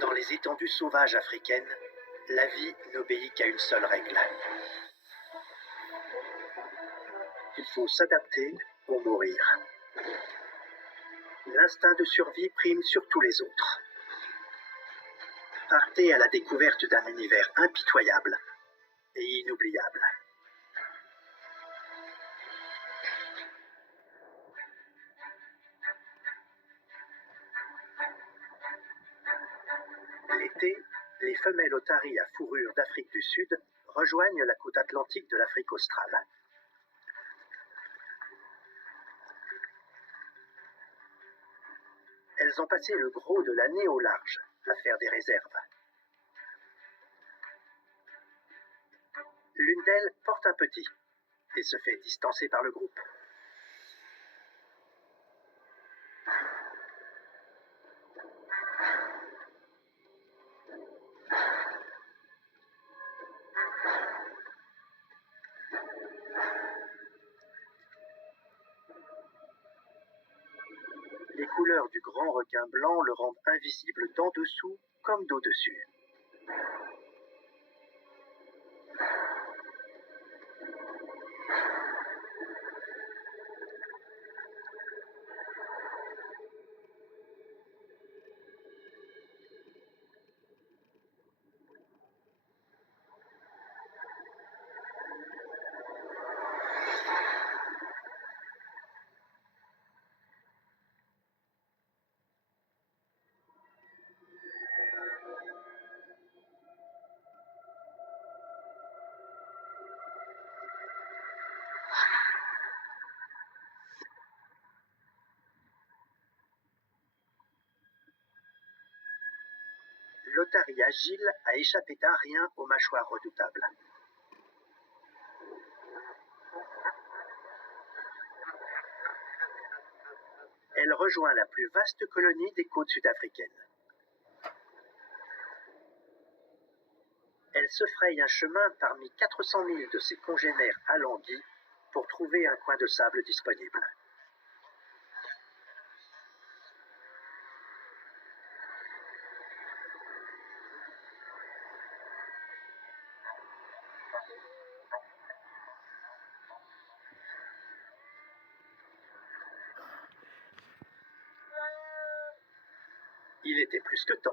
Dans les étendues sauvages africaines, la vie n'obéit qu'à une seule règle. Il faut s'adapter ou mourir. L'instinct de survie prime sur tous les autres. Partez à la découverte d'un univers impitoyable et inoubliable. L'été, les femelles otaries à fourrure d'Afrique du Sud rejoignent la côte atlantique de l'Afrique australe. Elles ont passé le gros de l'année au large à faire des réserves. L'une d'elles porte un petit et se fait distancer par le groupe. Les couleurs du grand requin blanc le rendent invisible d'en dessous comme d'au-dessus. L'otarie agile a échappé d'un rien aux mâchoires redoutables. Elle rejoint la plus vaste colonie des côtes sud-africaines. Elle se fraye un chemin parmi 400 000 de ses congénères alanguis pour trouver un coin de sable disponible. Il était plus que temps.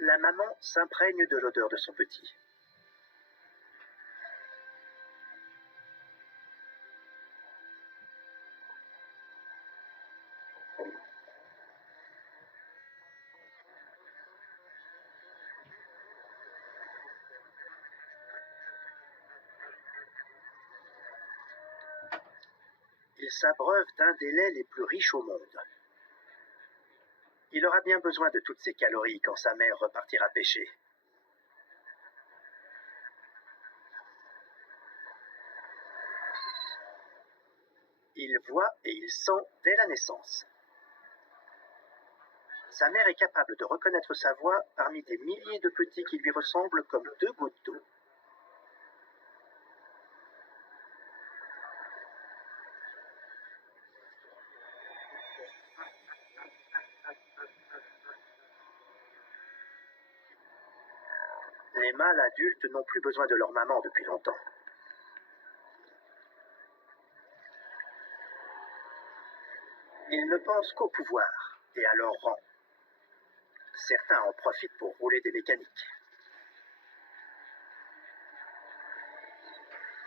La maman s'imprègne de l'odeur de son petit. Il s'abreuve d'un des laits les plus riches au monde. Il aura bien besoin de toutes ces calories quand sa mère repartira pêcher. Il voit et il sent dès la naissance. Sa mère est capable de reconnaître sa voix parmi des milliers de petits qui lui ressemblent comme deux gouttes d'eau. Les mâles adultes n'ont plus besoin de leur maman depuis longtemps. Ils ne pensent qu'au pouvoir et à leur rang. Certains en profitent pour rouler des mécaniques.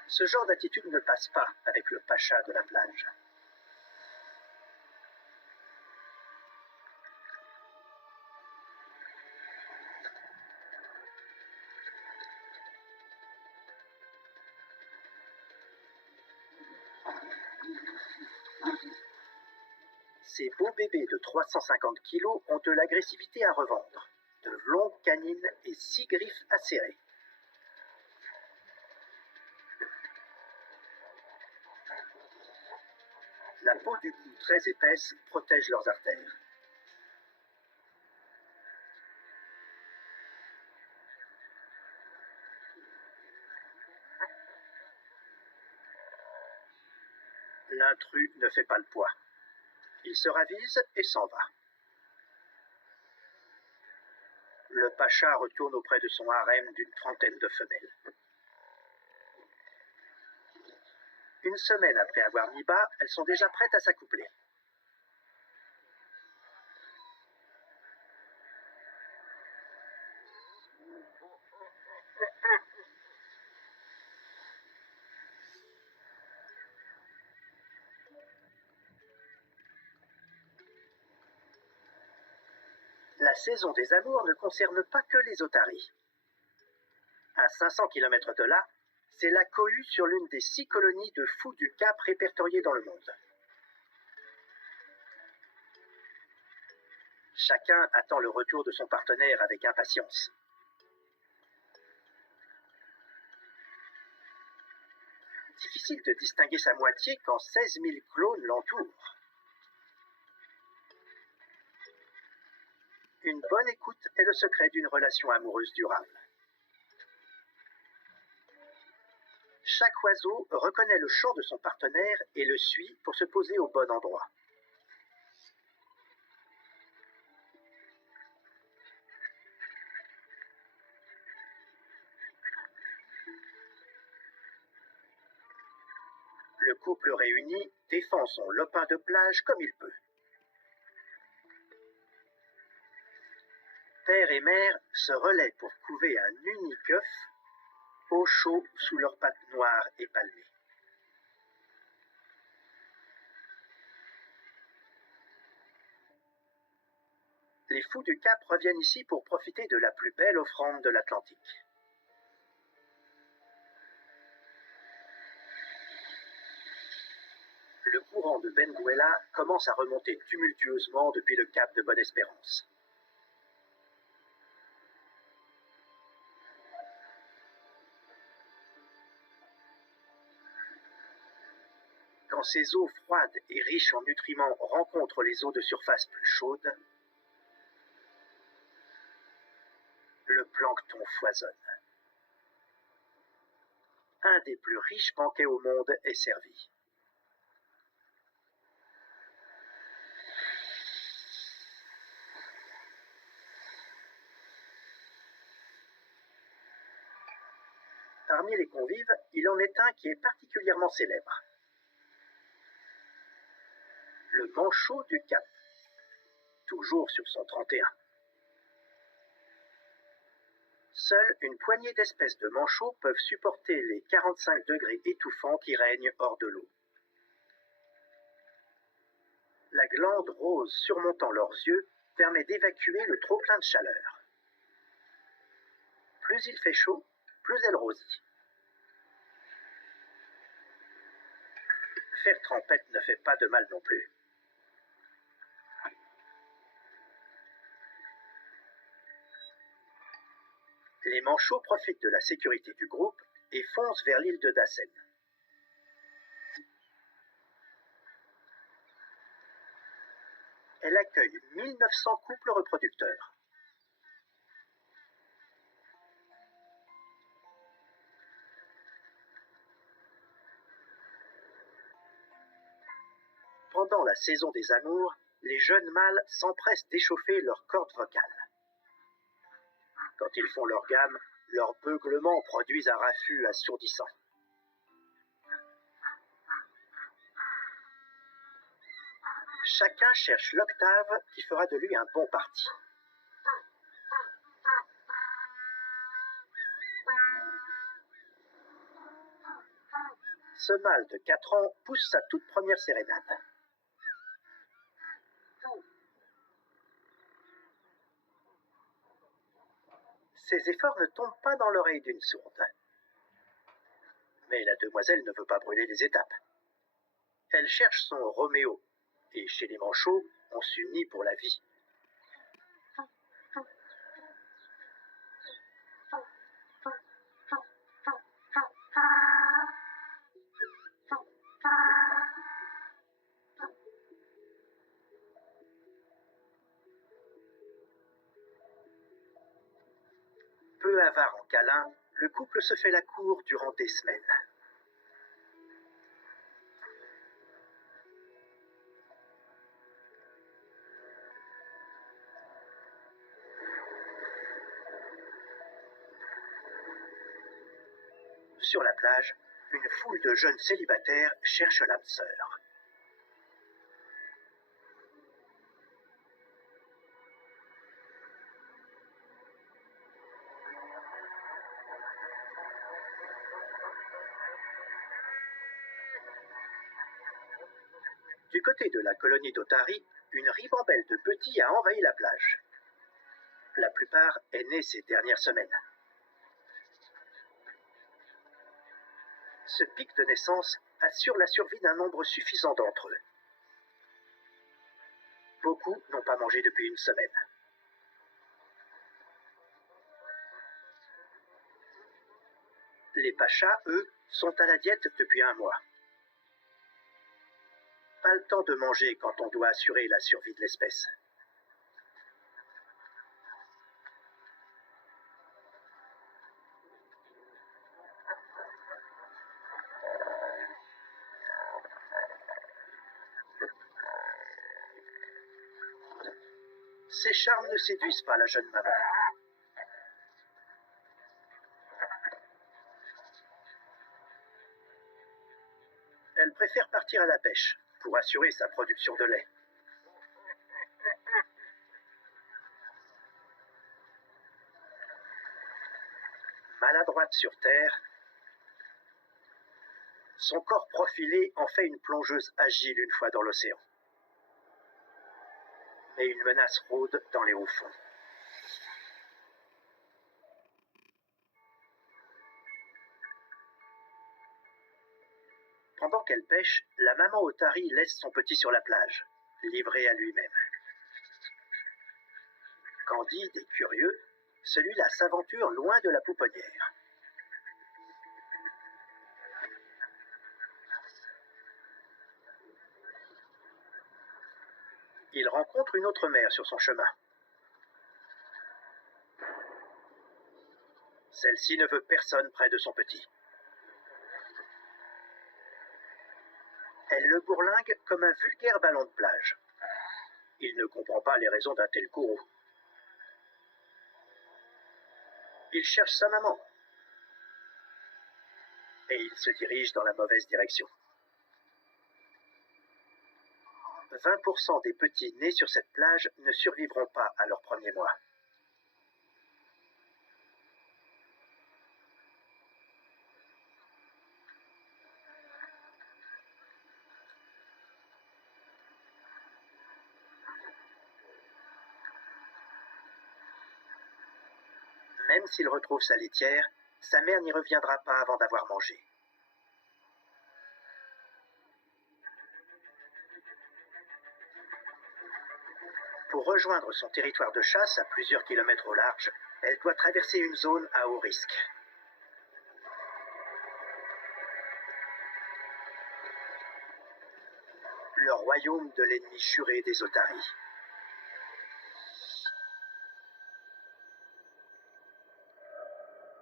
Ce genre d'attitude ne passe pas avec le pacha de la plage. Ces beaux bébés de 350 kilos ont de l'agressivité à revendre, de longues canines et 6 griffes acérées. La peau du cou très épaisse protège leurs artères. L'intrus ne fait pas le poids. Il se ravise et s'en va. Le pacha retourne auprès de son harem d'une trentaine de femelles. Une semaine après avoir mis bas, elles sont déjà prêtes à s'accoupler. La saison des amours ne concerne pas que les otaries. À 500 km de là, c'est la cohue sur l'une des 6 colonies de fous du Cap répertoriées dans le monde. Chacun attend le retour de son partenaire avec impatience. Difficile de distinguer sa moitié quand 16 000 clones l'entourent. Une bonne écoute est le secret d'une relation amoureuse durable. Chaque oiseau reconnaît le chant de son partenaire et le suit pour se poser au bon endroit. Le couple réuni défend son lopin de plage comme il peut. Père et mère se relaient pour couver un unique œuf au chaud sous leurs pattes noires et palmées. Les fous du Cap reviennent ici pour profiter de la plus belle offrande de l'Atlantique. Le courant de Benguela commence à remonter tumultueusement depuis le Cap de Bonne-Espérance. Quand ces eaux froides et riches en nutriments rencontrent les eaux de surface plus chaudes, le plancton foisonne. Un des plus riches banquets au monde est servi. Parmi les convives, il en est un qui est particulièrement célèbre. Le manchot du Cap, toujours sur son 31. Seule une poignée d'espèces de manchots peuvent supporter les 45 degrés étouffants qui règnent hors de l'eau. La glande rose surmontant leurs yeux permet d'évacuer le trop-plein de chaleur. Plus il fait chaud, plus elle rosit. Faire trempette ne fait pas de mal non plus. Les manchots profitent de la sécurité du groupe et foncent vers l'île de Dassen. Elle accueille 1900 couples reproducteurs. Pendant la saison des amours, les jeunes mâles s'empressent d'échauffer leurs cordes vocales. Quand ils font leur gamme, leurs beuglements produisent un raffut assourdissant. Chacun cherche l'octave qui fera de lui un bon parti. Ce mâle de 4 ans pousse sa toute première sérénade. Ses efforts ne tombent pas dans l'oreille d'une sourde. Mais la demoiselle ne veut pas brûler les étapes. Elle cherche son Roméo, Et chez les manchots, on s'unit pour la vie. Peu avare en câlins, le couple se fait la cour durant des semaines. Sur la plage, une foule de jeunes célibataires cherche l'âme sœur. Du côté de la colonie d'Otari, une ribambelle de petits a envahi la plage. La plupart est née ces dernières semaines. Ce pic de naissance assure la survie d'un nombre suffisant d'entre eux. Beaucoup n'ont pas mangé depuis une semaine. Les pachas, eux, sont à la diète depuis un mois. Pas le temps de manger quand on doit assurer la survie de l'espèce. Ces charmes ne séduisent pas la jeune maman. Elle préfère partir à la pêche pour assurer sa production de lait. Maladroite sur terre, son corps profilé en fait une plongeuse agile une fois dans l'océan. Mais une menace rôde dans les hauts fonds. Pendant qu'elle pêche, la maman Otari laisse son petit sur la plage, livré à lui-même. Candide et curieux, celui-là s'aventure loin de la pouponnière. Il rencontre une autre mère sur son chemin. Celle-ci ne veut personne près de son petit. Elle le bourlingue comme un vulgaire ballon de plage. Il ne comprend pas les raisons d'un tel courroux. Il cherche sa maman. Et il se dirige dans la mauvaise direction. 20% des petits nés sur cette plage ne survivront pas à leur premier mois. Même s'il retrouve sa litière, sa mère n'y reviendra pas avant d'avoir mangé. Pour rejoindre son territoire de chasse à plusieurs kilomètres au large, elle doit traverser une zone à haut risque. Le royaume de l'ennemi juré des Otari.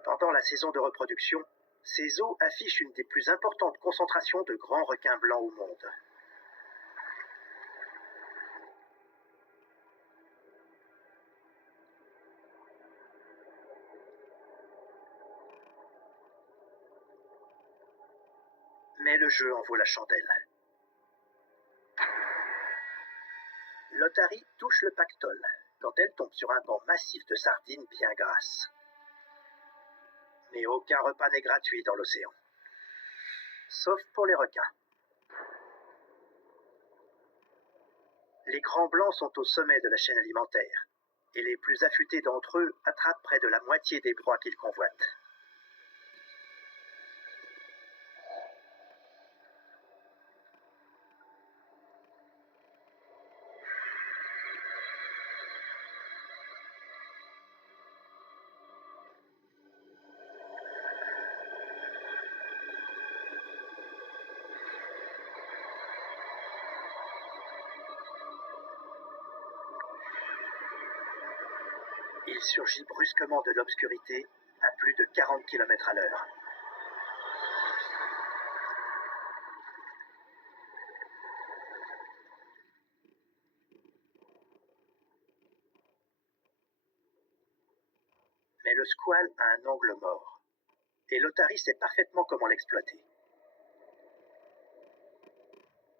Pendant la saison de reproduction, ces eaux affichent une des plus importantes concentrations de grands requins blancs au monde. Mais le jeu en vaut la chandelle. L'Otari touche le pactole quand elle tombe sur un banc massif de sardines bien grasses. Mais aucun repas n'est gratuit dans l'océan. Sauf pour les requins. Les grands blancs sont au sommet de la chaîne alimentaire, et les plus affûtés d'entre eux attrapent près de la moitié des proies qu'ils convoitent. Il surgit brusquement de l'obscurité à plus de 40 km/h. Mais le squale a un angle mort, et l'otarie sait parfaitement comment l'exploiter.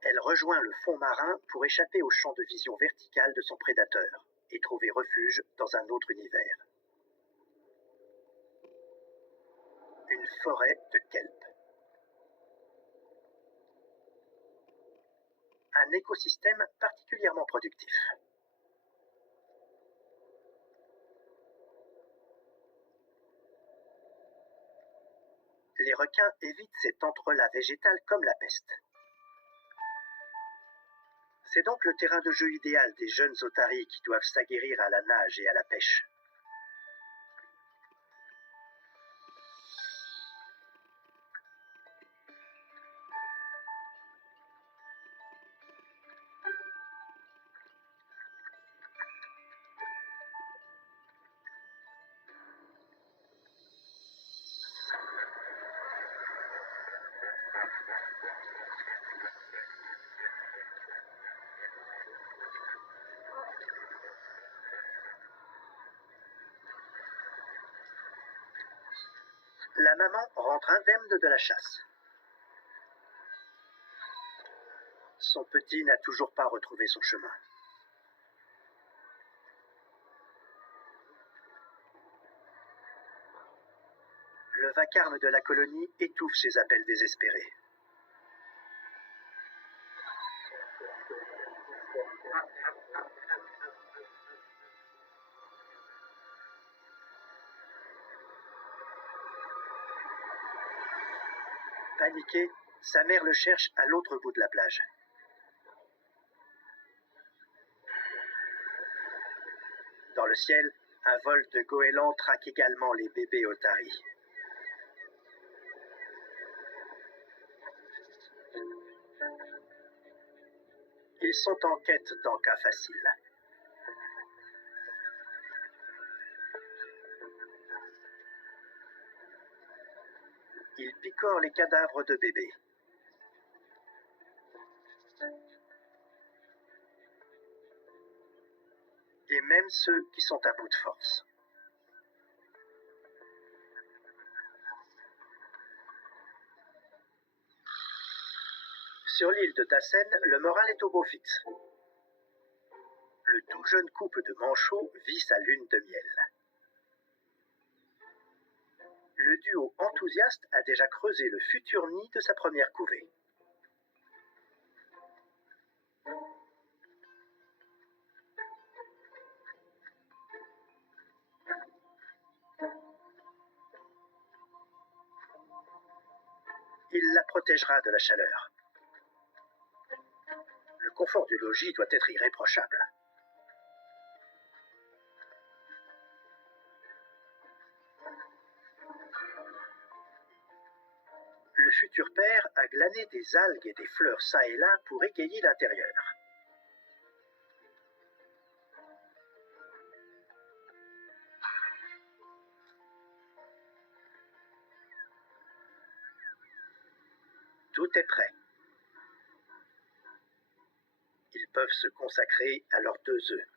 Elle rejoint le fond marin pour échapper au champ de vision vertical de son prédateur et trouver refuge dans un autre univers. Une forêt de kelp. Un écosystème particulièrement productif. Les requins évitent cet entrelac végétal comme la peste. C'est donc le terrain de jeu idéal des jeunes otaries qui doivent s'aguerrir à la nage et à la pêche. La maman rentre indemne de la chasse. Son petit n'a toujours pas retrouvé son chemin. Le vacarme de la colonie étouffe ses appels désespérés. Paniqué, sa mère le cherche à l'autre bout de la plage. Dans le ciel, un vol de goélands traque également les bébés otaries. Ils sont en quête d'encas faciles. Ils picorent les cadavres de bébés. Et même ceux qui sont à bout de force. Sur l'île de Tassen, le moral est au beau fixe. Le tout jeune couple de manchots vit sa lune de miel. Le duo enthousiaste a déjà creusé le futur nid de sa première couvée. Il la protégera de la chaleur. Le confort du logis doit être irréprochable. Le futur père a glané des algues et des fleurs çà et là pour égayer l'intérieur. Tout est prêt. Ils peuvent se consacrer à leurs 2 œufs.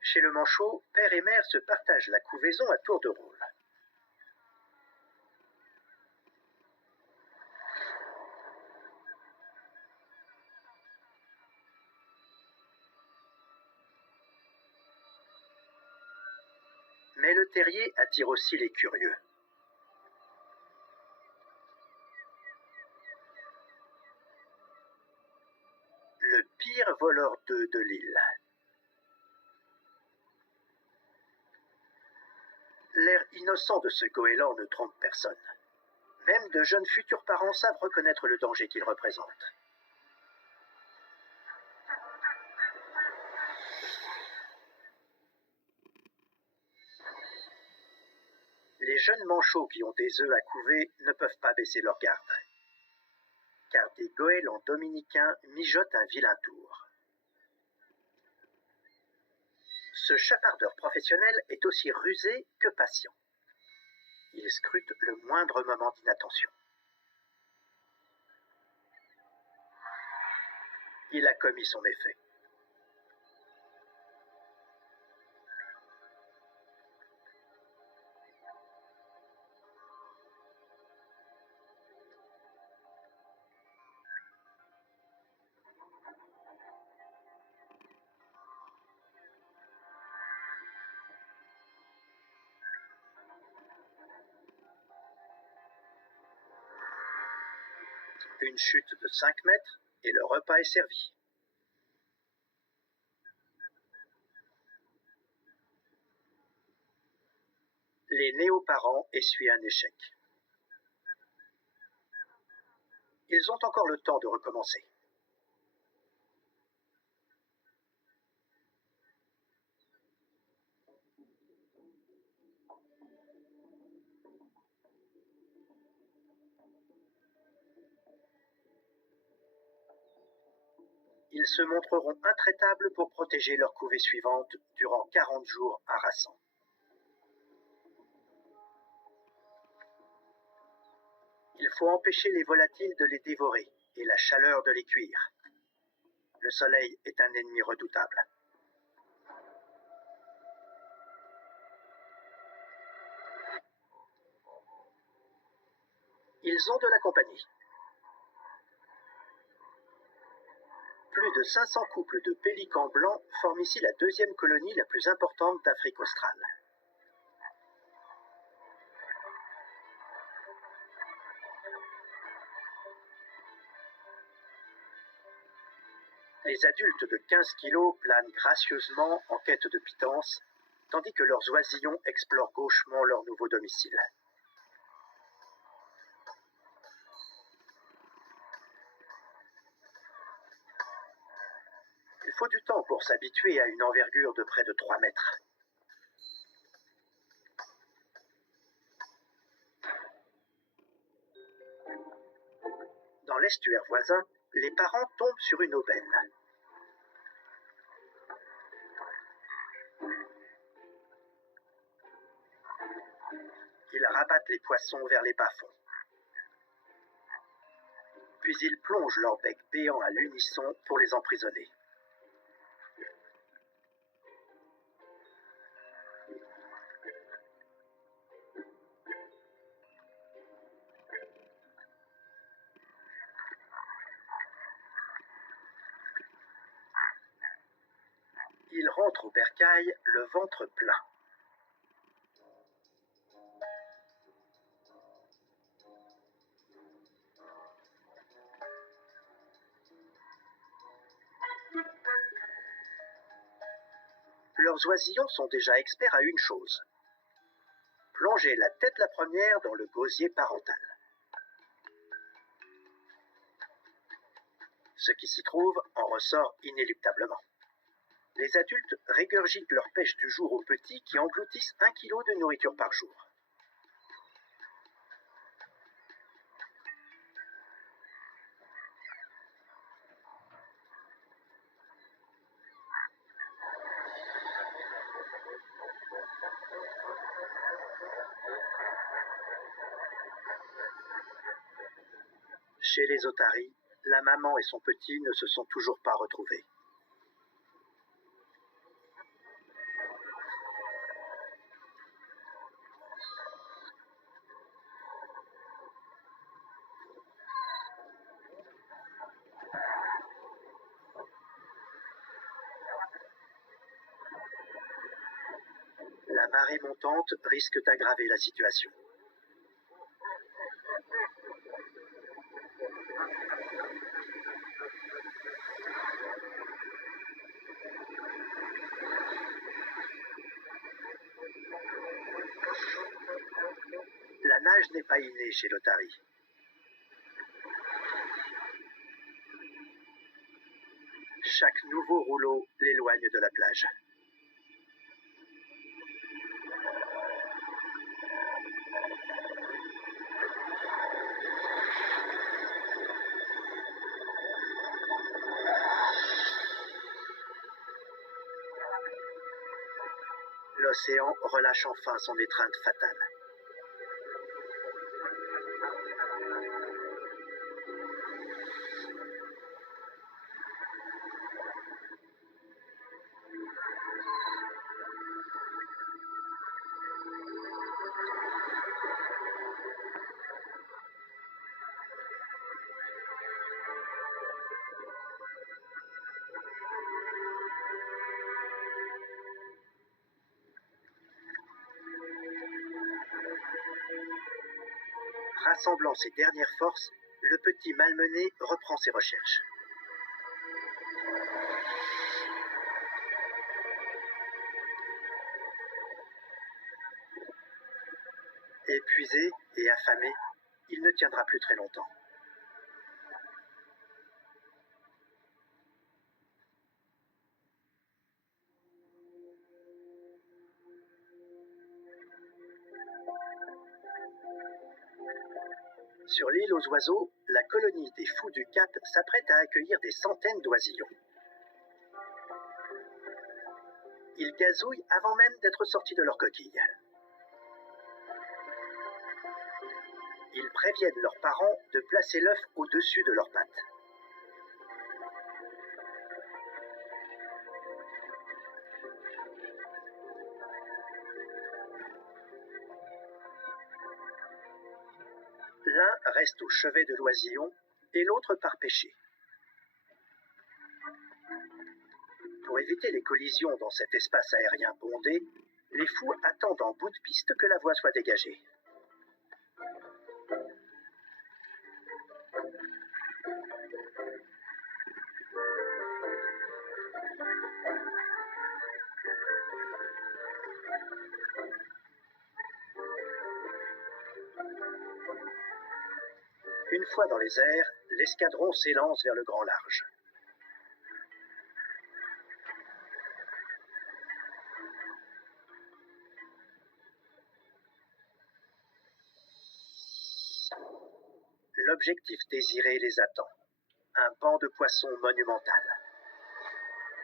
Chez le manchot, père et mère se partagent la couvaison à tour de rôle. Mais le terrier attire aussi les curieux. Le pire voleur d'œufs de l'île. L'air innocent de ce goéland ne trompe personne. Même de jeunes futurs parents savent reconnaître le danger qu'il représente. Les jeunes manchots qui ont des œufs à couver ne peuvent pas baisser leur garde, car des goélands dominicains mijotent un vilain tour. Ce chapardeur professionnel est aussi rusé que patient. Il scrute le moindre moment d'inattention. Il a commis son méfait. Une chute de 5 mètres et le repas est servi. Les néo-parents essuient un échec. Ils ont encore le temps de recommencer. Ils se montreront intraitables pour protéger leur couvée suivante durant 40 jours harassants. Il faut empêcher les volatiles de les dévorer et la chaleur de les cuire. Le soleil est un ennemi redoutable. Ils ont de la compagnie. Plus de 500 couples de pélicans blancs forment ici la deuxième colonie la plus importante d'Afrique australe. Les adultes de 15 kg planent gracieusement en quête de pitance, tandis que leurs oisillons explorent gauchement leur nouveau domicile. Il faut du temps pour s'habituer à une envergure de près de 3 mètres. Dans l'estuaire voisin, les parents tombent sur une aubaine. Ils rabattent les poissons vers les bas-fonds. Puis ils plongent leur bec béant à l'unisson pour les emprisonner. Ils rentrent au bercail le ventre plein. Leurs oisillons sont déjà experts à une chose: plonger la tête la première dans le gosier parental. Ce qui s'y trouve en ressort inéluctablement. Les adultes régurgitent leur pêche du jour aux petits qui engloutissent 1 kg de nourriture par jour. Chez les otaries, la maman et son petit ne se sont toujours pas retrouvés. La marée montante risque d'aggraver la situation. La nage n'est pas innée chez l'otari. Chaque nouveau rouleau l'éloigne de la plage. L'océan relâche enfin son étreinte fatale. Rassemblant ses dernières forces, le petit malmené reprend ses recherches. Épuisé et affamé, il ne tiendra plus très longtemps. Sur l'île aux oiseaux, la colonie des Fous du Cap s'apprête à accueillir des centaines d'oisillons. Ils gazouillent avant même d'être sortis de leur coquille. Ils préviennent leurs parents de placer l'œuf au-dessus de leurs pattes. L'un reste au chevet de l'oisillon et l'autre part pêcher. Pour éviter les collisions dans cet espace aérien bondé, les fous attendent en bout de piste que la voie soit dégagée. Une fois dans les airs, l'escadron s'élance vers le grand large. L'objectif désiré les attend, un banc de poissons monumental.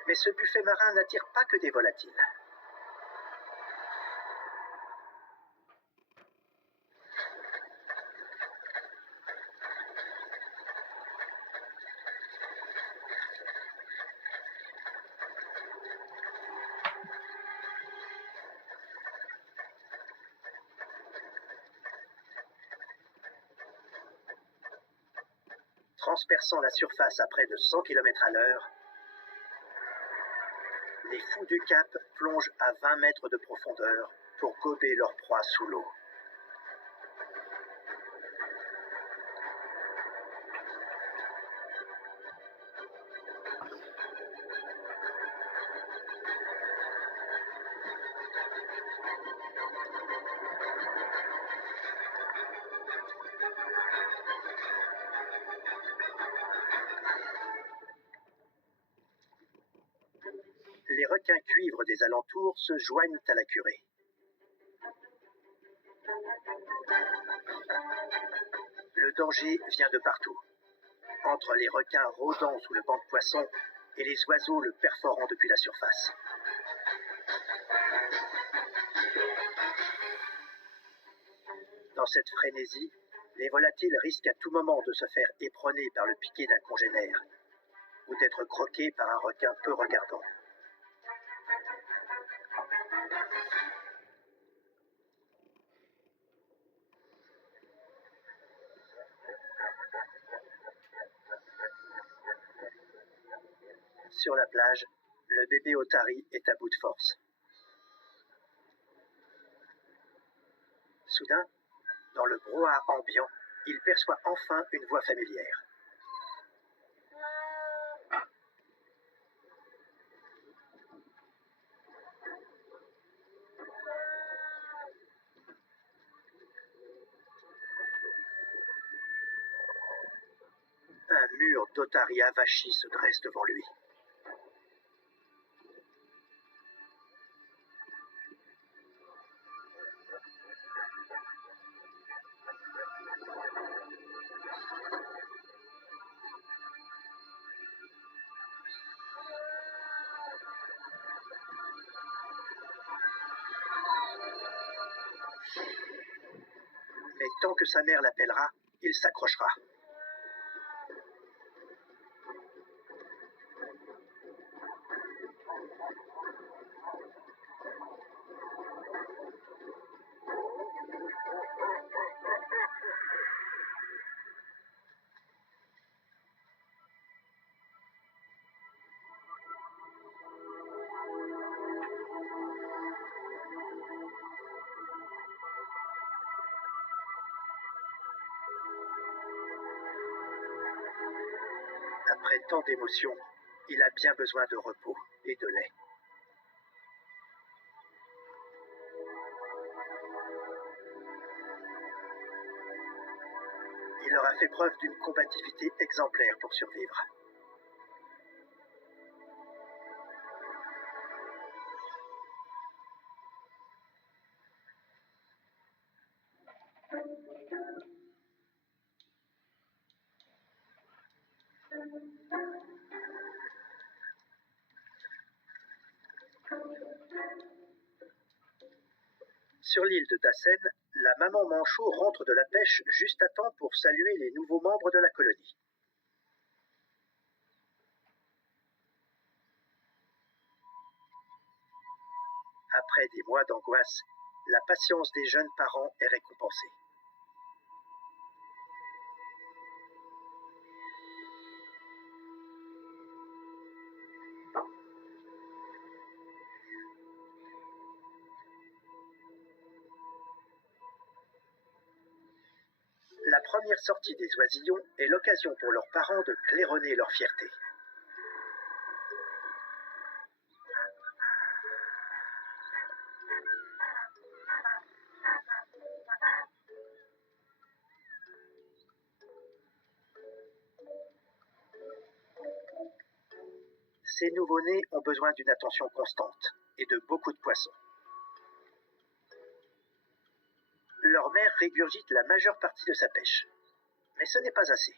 Mais ce buffet marin n'attire pas que des volatiles. Transperçant la surface à près de 100 km à l'heure, les Fous du Cap plongent à 20 mètres de profondeur pour gober leur proie sous l'eau. Les requins cuivres des alentours se joignent à la curée. Le danger vient de partout, entre les requins rôdant sous le banc de poissons et les oiseaux le perforant depuis la surface. Dans cette frénésie, les volatiles risquent à tout moment de se faire éperonner par le piquet d'un congénère ou d'être croqués par un requin peu regardant. Sur la plage, le bébé otari est à bout de force. Soudain, dans le brouhaha ambiant, il perçoit enfin une voix familière. Un mur d'otaries avachis se dresse devant lui. Mais tant que sa mère l'appellera, il s'accrochera. Après tant d'émotions, il a bien besoin de repos et de lait. Il aura fait preuve d'une combativité exemplaire pour survivre. Sur l'île de Dassen, la maman manchot rentre de la pêche juste à temps pour saluer les nouveaux membres de la colonie. Après des mois d'angoisse, la patience des jeunes parents est récompensée. La première sortie des oisillons est l'occasion pour leurs parents de claironner leur fierté. Ces nouveau-nés ont besoin d'une attention constante et de beaucoup de poissons. Leur mère régurgite la majeure partie de sa pêche. Mais ce n'est pas assez.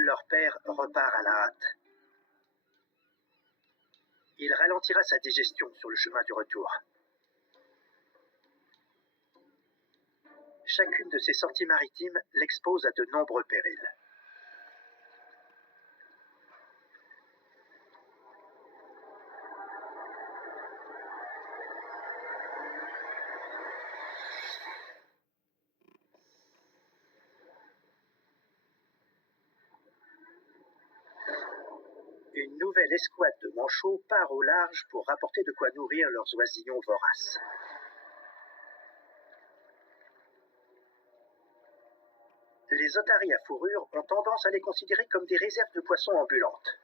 Leur père repart à la hâte. Il ralentira sa digestion sur le chemin du retour. Chacune de ces sorties maritimes l'expose à de nombreux périls. Une nouvelle escouade de manchots part au large pour rapporter de quoi nourrir leurs oisillons voraces. Les otaries à fourrure ont tendance à les considérer comme des réserves de poissons ambulantes.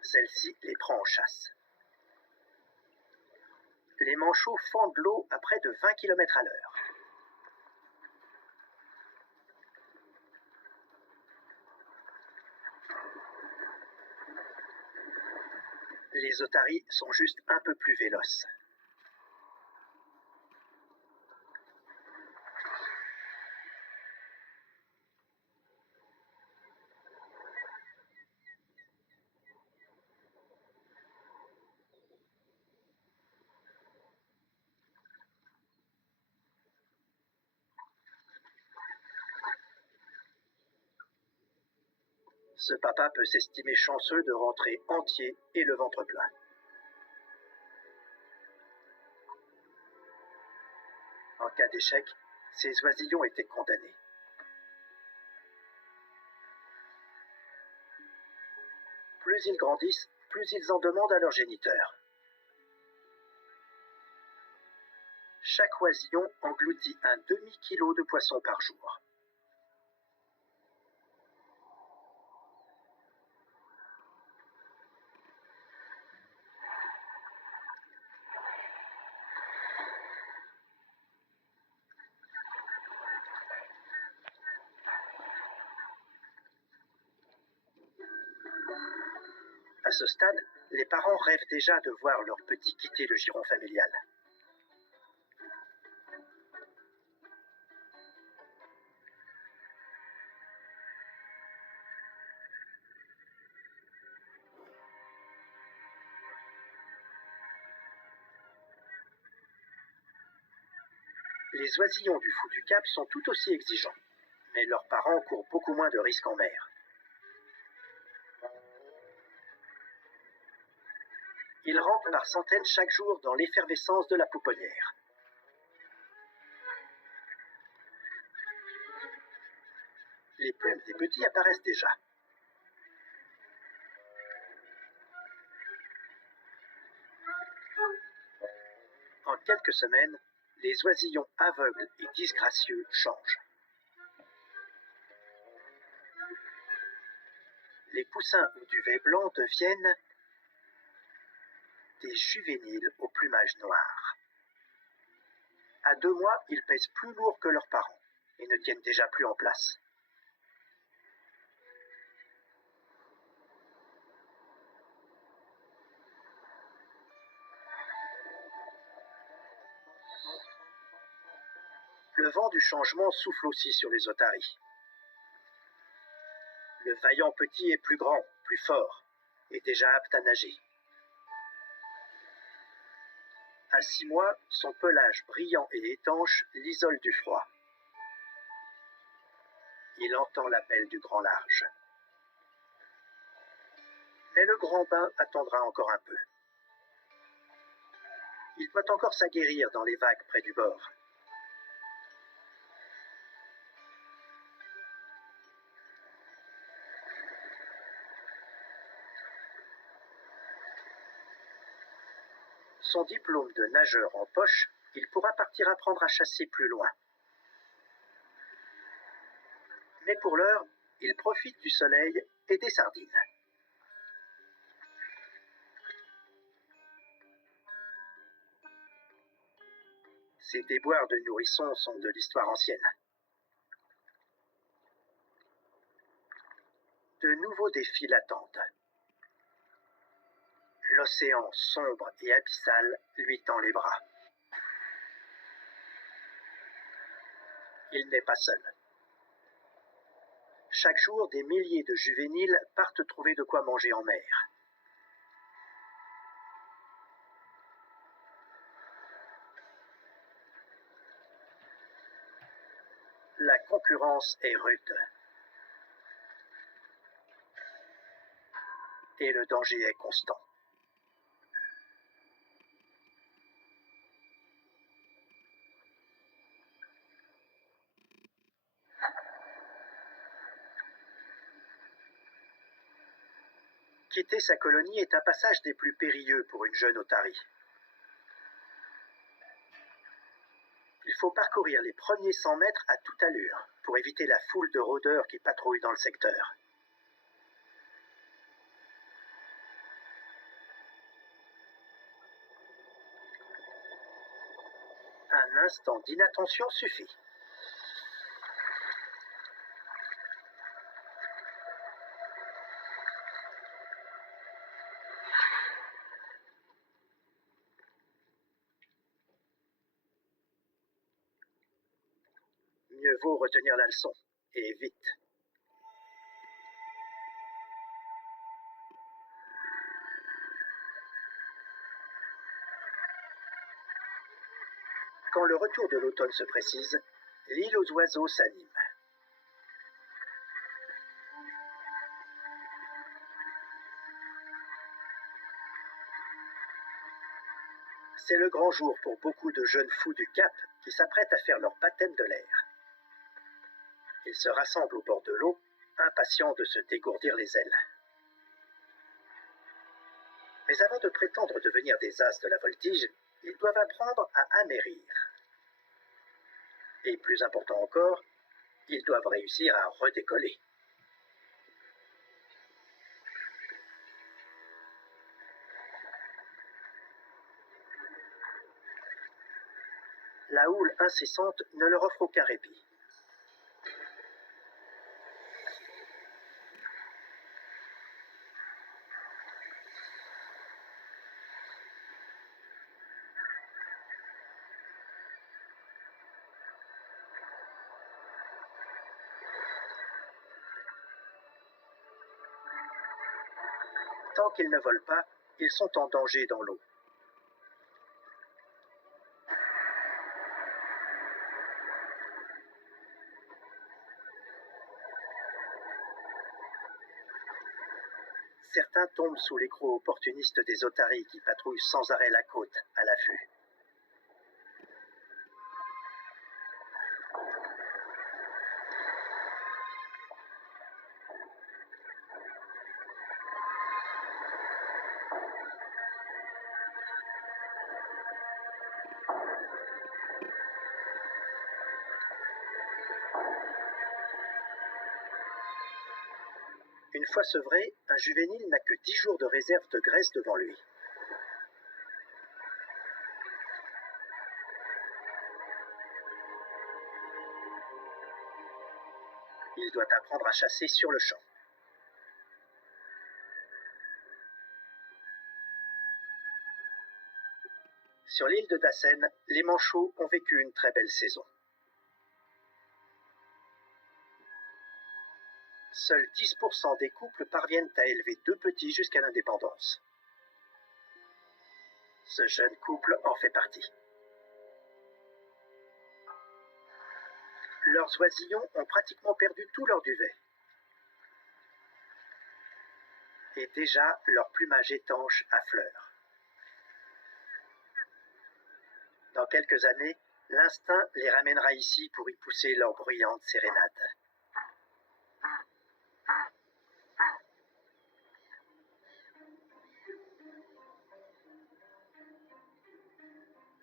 Celle-ci les prend en chasse. Les manchots fendent l'eau à près de 20 km à l'heure. Les otaries sont juste un peu plus véloces. Ce papa peut s'estimer chanceux de rentrer entier et le ventre plein. En cas d'échec, ces oisillons étaient condamnés. Plus ils grandissent, plus ils en demandent à leur géniteur. Chaque oisillon engloutit un demi-kilo de poisson par jour. ce stade, les parents rêvent déjà de voir leur petit quitter le giron familial. Les oisillons du Fou du Cap sont tout aussi exigeants, mais leurs parents courent beaucoup moins de risques en mer. Ils rampent par centaines chaque jour dans l'effervescence de la pouponnière. Les plumes des petits apparaissent déjà. En quelques semaines, les oisillons aveugles et disgracieux changent. Les poussins au duvet blanc deviennent des juvéniles au plumage noir. À 2 mois, ils pèsent plus lourd que leurs parents et ne tiennent déjà plus en place. Le vent du changement souffle aussi sur les otaries. Le vaillant petit est plus grand, plus fort, et déjà apte à nager. À 6 mois, son pelage brillant et étanche l'isole du froid. Il entend l'appel du grand large. Mais le grand bain attendra encore un peu. Il doit encore s'aguerrir dans les vagues près du bord. Son diplôme de nageur en poche, il pourra partir apprendre à chasser plus loin. Mais pour l'heure, il profite du soleil et des sardines. Ces déboires de nourrissons sont de l'histoire ancienne. De nouveaux défis l'attendent. L'océan sombre et abyssal lui tend les bras. Il n'est pas seul. Chaque jour, des milliers de juvéniles partent trouver de quoi manger en mer. La concurrence est rude. Et le danger est constant. Quitter sa colonie est un passage des plus périlleux pour une jeune otarie. Il faut parcourir les premiers 100 mètres à toute allure pour éviter la foule de rôdeurs qui patrouillent dans le secteur. Un instant d'inattention suffit. Mieux vaut retenir la leçon, et vite. Quand le retour de l'automne se précise, l'île aux oiseaux s'anime. C'est le grand jour pour beaucoup de jeunes fous du Cap qui s'apprêtent à faire leur baptême de l'air. Ils se rassemblent au bord de l'eau, impatients de se dégourdir les ailes. Mais avant de prétendre devenir des as de la voltige, ils doivent apprendre à amérir. Et plus important encore, ils doivent réussir à redécoller. La houle incessante ne leur offre aucun répit. Tant qu'ils ne volent pas, ils sont en danger dans l'eau. Certains tombent sous les crocs opportunistes des otaries qui patrouillent sans arrêt la côte à l'affût. Une fois sevré, un juvénile n'a que 10 jours de réserve de graisse devant lui. Il doit apprendre à chasser sur le champ. Sur l'île de Dassen, les manchots ont vécu une très belle saison. Seuls 10% des couples parviennent à élever 2 petits jusqu'à l'indépendance. Ce jeune couple en fait partie. Leurs oisillons ont pratiquement perdu tout leur duvet. Et déjà, leur plumage étanche affleure. Dans quelques années, l'instinct les ramènera ici pour y pousser leur bruyante sérénade.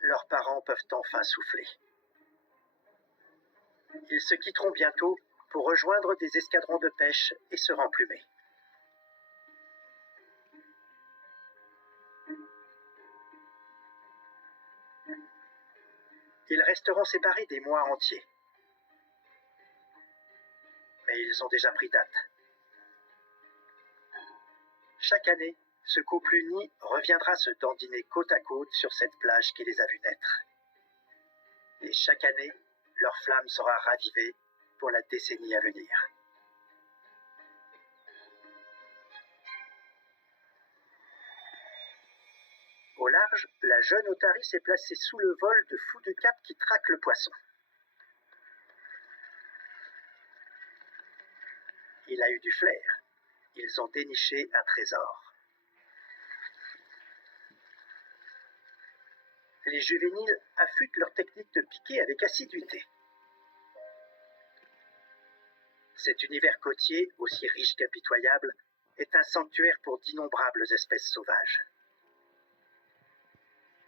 Leurs parents peuvent enfin souffler. Ils se quitteront bientôt pour rejoindre des escadrons de pêche et se remplumer. Ils resteront séparés des mois entiers. Mais ils ont déjà pris date. Chaque année, ce couple uni reviendra se dandiner côte à côte sur cette plage qui les a vus naître. Et chaque année, leur flamme sera ravivée pour la décennie à venir. Au large, la jeune otarie s'est placée sous le vol de fous du cap qui traquent le poisson. Il a eu du flair. Ils ont déniché un trésor. Les juvéniles affûtent leur technique de piquer avec assiduité. Cet univers côtier, aussi riche qu'impitoyable, est un sanctuaire pour d'innombrables espèces sauvages.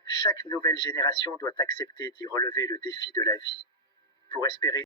Chaque nouvelle génération doit accepter d'y relever le défi de la vie pour espérer